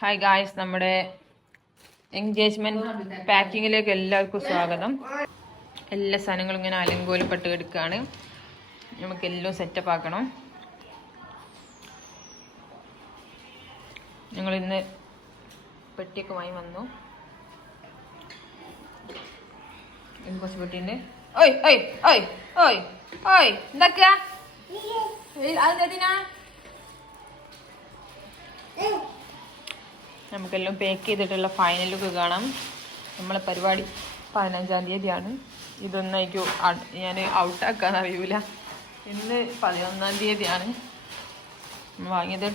Hi guys, നമ്മുടെ engagement പാക്കിങ്ങിലേക്ക് എല്ലാവർക്കും സ്വാഗതം. എല്ലാ സാധനങ്ങളും ഇങ്ങനെ അലങ്കോലപ്പെട്ട് കിടക്കുകയാണ്. നമുക്കെല്ലാം സെറ്റപ്പ് ആക്കണം. ഞങ്ങൾ ഇന്ന് പെട്ടിയൊക്കെ വാങ്ങി വന്നു. കുറച്ച് പെട്ടിയുണ്ട്. ഓയ് ഓയ് ഓയ് ഓയ് ഓയ് എന്താക്കാ? അതെന്തിനാ? നമുക്കെല്ലാം പാക്ക് ചെയ്തിട്ടുള്ള ഫൈനൽ ലുക്ക് കാണാം. നമ്മളെ പരിപാടി 15-ാം തീയതിയാണ്. ഇതൊന്നും എനിക്ക് ഞാൻ ഔട്ടാക്കാൻ അറിയൂല. ഇന്ന് 11-ാം തീയതിയാണ് വാങ്ങിയത്.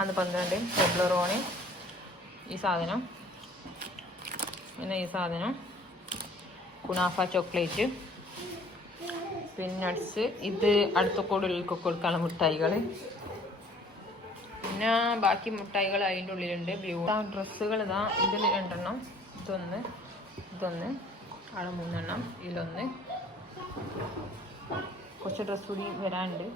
അത് 12 ഫെബ്രുവരി. ഈ സാധനം, പിന്നെ ഈ സാധനം കുനാഫ ചോക്ലേറ്റ്, പിന്നെ നട്ട്സ്. ഇത് അടുത്ത കൂടുതലൊക്കെ കൊടുക്കാനുള്ള മിഠായികൾ. പിന്നെ ബാക്കി മിഠായികൾ അതിൻ്റെ ഉള്ളിലുണ്ട്. ബ്ലൂ ഡ്രസ്സുകൾ ഇതാ. ഇതിൽ 2 എണ്ണം, ഇതൊന്ന് അവിടെ 3 എണ്ണം, ഇതിലൊന്ന്. കുറച്ച് ഡ്രസ്സ് കൂടി വരാനുണ്ട്.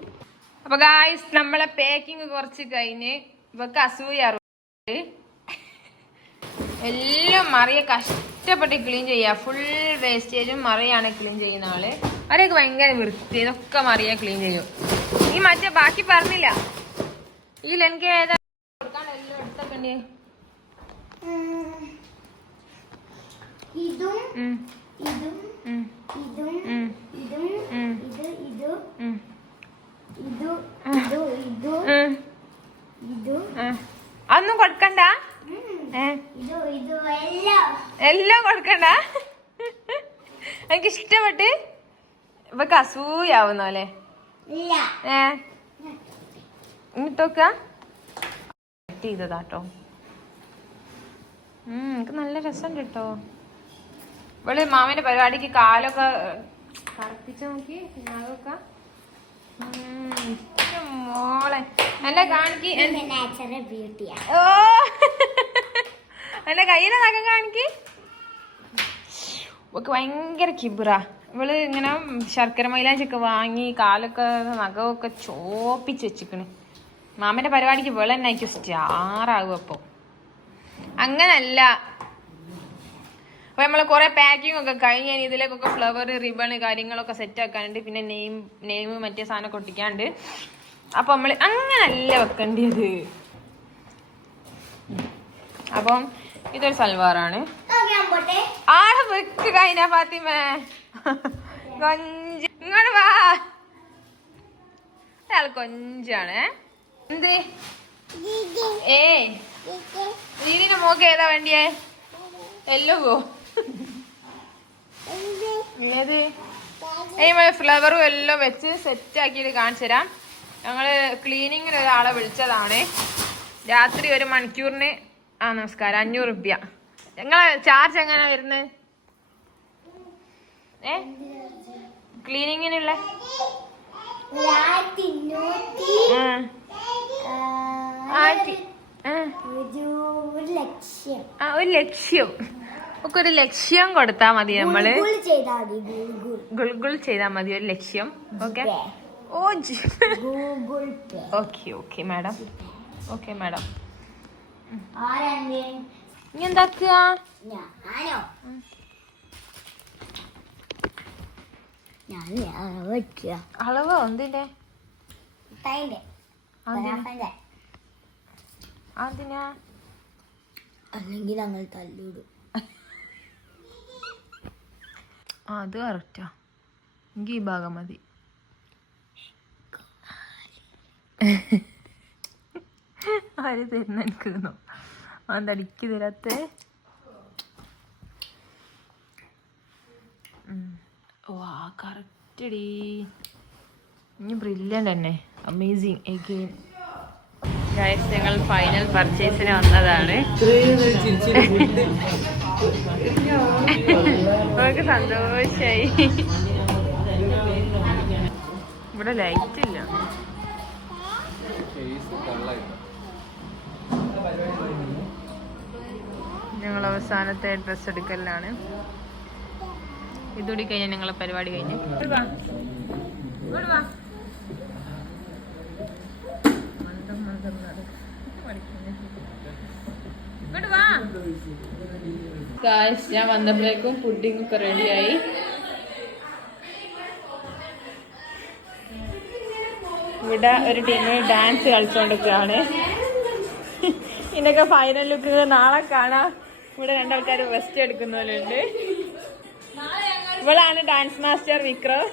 അപ്പൊ ഗായ്സ്, നമ്മളെ പാക്കിങ് കുറച്ച് കഴിഞ്ഞ് ഇവക്ക് അസൂയാറുണ്ട്. എല്ലാം മറിയ കഷ്ടപ്പെട്ട് ക്ലീൻ ചെയ്യാ. ഫുൾ വേസ്റ്റേജും മറിയാണ് ക്ലീൻ ചെയ്യുന്ന ആള്. അവരൊക്കെ ഭയങ്കര വൃത്തി. ഇതൊക്കെ മറിയ ക്ലീൻ ചെയ്യും. ഈ മറ്റേ ബാക്കി പറഞ്ഞില്ല, ഈ എനിക്ക് ഏതാ കൊടുക്കാൻ എല്ലാം എടുത്തക്കണ്ടേ. അതൊന്നും കൊടുക്കണ്ട, എല്ലാം കൊടുക്കണ്ട. എനിക്ക് ഇഷ്ടപ്പെട്ട് ഇവക്ക് അസൂയാവുന്ന പോലെ. ഇങ്ങിട്ടോക്ക ചെയ്തതാട്ടോ. എനിക്ക് നല്ല രസമുണ്ട് കേട്ടോ. ഇവള് മാമന്റെ പരിപാടിക്ക് കാലൊക്കെ കറപ്പിച്ച് നോക്കി. ഞാനൊക്കെ മോളെ നല്ല കാണിക്ക്. ഓ, എന്റെ കയ്യിലെ നഖം കാണിക്ക്. ഒക്കെ ഭയങ്കര കിബിറ. ഇവള് ഇങ്ങനെ ശർക്കര മൈലാഞ്ചൊക്കെ വാങ്ങി കാലൊക്കെ നഖമൊക്കെ ചോപ്പിച്ച് വെച്ചിക്കണ്. മാമന്റെ പരിപാടിക്ക് ഇവള് തന്നെ എനിക്ക് സ്റ്റാറാകും. അപ്പൊ അങ്ങനല്ല. അപ്പൊ നമ്മള് കുറെ പാക്കിംഗ് ഒക്കെ കഴിഞ്ഞ് ഇതിലേക്കൊക്കെ ഫ്ലവർ, റിബൺ കാര്യങ്ങളൊക്കെ സെറ്റ് ആക്കാനുണ്ട്. പിന്നെ നെയിം മറ്റേ സാധനം ഒട്ടിക്കാണ്ട്. അപ്പൊ നമ്മള് അങ്ങനല്ല വെക്കേണ്ടത്. അപ്പം ഇതൊരു സൽവാറാണ്. ആടെ വെക്ക് കഴിഞ്ഞ ഫാത്തിമേ. കൊഞ്ച് ഇങ്ങോട്ട് വാ. അയാൾ കൊഞ്ചാണ്. എന്ത് ദീദിന്റെ മോക്ക് ഏതാ വേണ്ടിയേ? എല്ലോ പോ. ഏത് ഫ്ലവറും എല്ലാം വെച്ച് സെറ്റ് ആക്കിയിട്ട് കാണിച്ചു തരാം. ഞങ്ങള് ക്ലീനിങ്ങിന് ഒരാളെ വിളിച്ചതാണ്. രാത്രി 1 മണിക്കൂറിന് നമസ്കാരം 500 രൂപ. ഞങ്ങളെ ചാർജ് എങ്ങനെയാ വരുന്നത്? ക്ലീനിങ്ങിനുള്ള 1 ലക്ഷം. ഒക്കെ 1 ലക്ഷം കൊടുത്താ മതി. നമ്മള് ഗുൾഗുൾ ചെയ്താ മതി 1 ലക്ഷം. Okay. Okay madam. Okay madam. ഇനി എന്താക്കുക? അളവോ എന്തിന്റെ? അതിനാ അല്ലെങ്കിൽ ഞങ്ങൾ തല്ലിടും. അത് കറക്റ്റാ. എനിക്ക് ഈ ഭാഗം മതി. ആര് തരുന്ന എനിക്ക് തന്നോ? അതടിക്ക് തരാത്ത. വാ കറക്റ്റടി. ഇനി ബ്രില്യൻ്റ് തന്നെ. അമേസിങ്. എഗെയിൻ ഗൈസ്, ഞങ്ങൾ ഫൈനൽ പർച്ചേസിന് വന്നതാണ്. നമുക്ക് സന്തോഷായി. ഇവിടെ ലൈറ്റ് ഇല്ല. ഞങ്ങൾ അവസാനത്തെ ഡ്രസ് എടുക്കലാണ്. ഇതുകൂടി കഴിഞ്ഞാൽ ഞങ്ങളെ പരിപാടി കഴിഞ്ഞ്. മന്ദം ഇങ്ങോട്ട് വാ. ഗായ്സ്, ഞാൻ വന്നപ്പോഴേക്കും പുഡിംഗ് ഒക്കെ റെഡിയായി. ഇവിടെ ഒരു ടീം ഡാൻസ് കളിച്ചോണ്ടിരിക്കുകയാണ്. ഇതിനൊക്കെ ഫൈനൽ ലുക്ക് നാളെ കാണാം. ഇവിടെ രണ്ടാൾക്കാർ റെസ്റ്റ് എടുക്കുന്ന പോലെ ഉണ്ട്. ഇവളാണ് ഡാൻസ് മാസ്റ്റർ വിക്രം.